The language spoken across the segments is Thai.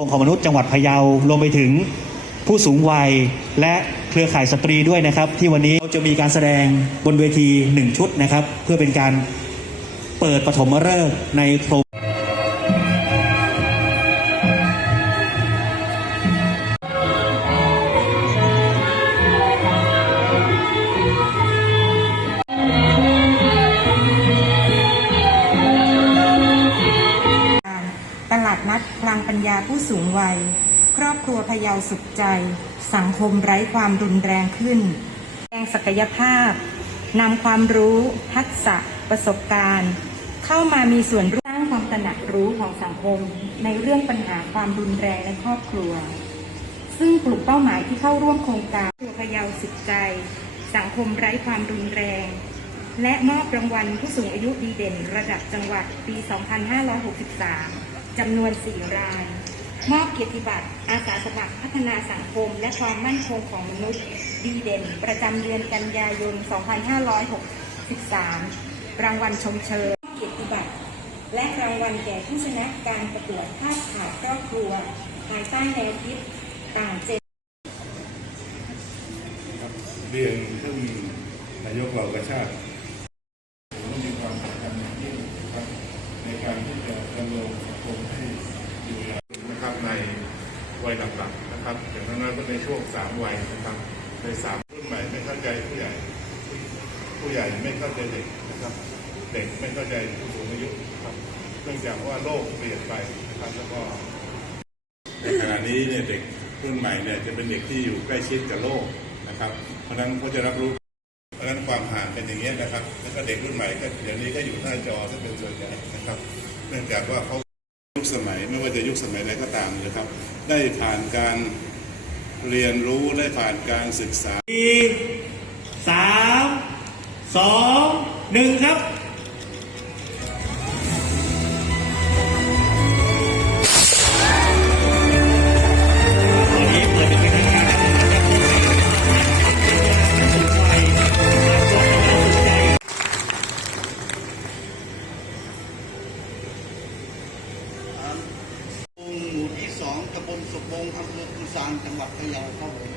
องค์ของมนุษย์จังหวัดพะเยารวมไปถึงผู้สูงวัยและเครือข่ายสตรีด้วยนะครับ ที่วันนี้เราจะมีการแสดงบนเวทีหนึ่งชุดนะครับ เพื่อเป็นการเปิดปฐมฤกษ์ในโครง นัดพลังปัญญาผู้สูงวัย ครอบครัวพยาสุขใจ สังคมไร้ความรุนแรงขึ้นแสดงศักยภาพนำความรู้ ทักษะ ประสบการณ์ เข้ามามีส่วนร่วมสร้างความตระหนักรู้ของสังคม ในเรื่องปัญหาความรุนแรงในครอบครัว ซึ่งกลุ่มเป้าหมายที่เข้าร่วมโครงการครัวพยาสุขใจ สังคมไร้ความรุนแรง และมอบรางวัลผู้สูงอายุดีเด่น ระดับจังหวัดปี 2563 จำนวน 4 ราย มอบเกียรติบัตรอาสาสมัครพัฒนาสังคม และความมั่นคงของมนุษย์ดีเด่น ประจำเดือนกันยายน 2563 รางวัลชมเชยเกียรติบัตร และรางวัลแก่ผู้ชนะการประกวดภาพข่าวครอบครัว ภายใต้แนวคิดต่างเจนเรียนท่านนายกเหล่ากระชาติผมมีความสำคัญอย่างยิ่งนะครับใน การที่จะดำรงสังคมให้อยู่อย่างนะครับในวัยหลักๆนะครับอย่างนั้นก็ในช่วงสามวัยนะครับในสามรุ่นใหม่ไม่เข้าใจผู้ใหญ่ ผู้ใหญ่ไม่เข้าใจเด็กนะครับ เด็กไม่เข้าใจผู้สูงอายุครับเนื่องจากว่าโลกเปลี่ยนไปนะครับแล้วก็ในขณะนี้เนี่ยเด็กรุ่นใหม่เนี่ยจะเป็นเด็กที่อยู่ใกล้ชิดกับโลกนะครับ เพราะนั้นเขาจะรับรู้ นั้นความห่างเป็นอย่างนี้นะครับ แล้วก็เด็กรุ่นใหม่ก็เดี๋ยวนี้ก็อยู่หน้าจอซะเป็นส่วนใหญ่นะครับ เนื่องจากว่าเขายุคสมัยไม่ว่าจะยุคสมัยใดก็ตามนะครับ ได้ผ่านการเรียนรู้ได้ผ่านการศึกษาสามสองหนึ่งครับ ตำบลสุบงอำเภอกุซานจังหวัดพะเยาครับผม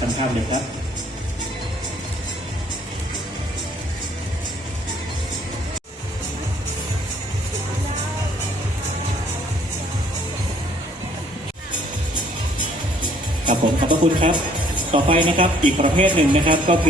สัมภาษณ์เลยครับ ครับผมขอบพระคุณครับ ต่อไปนะครับอีกประเภทหนึ่งนะครับก็คือ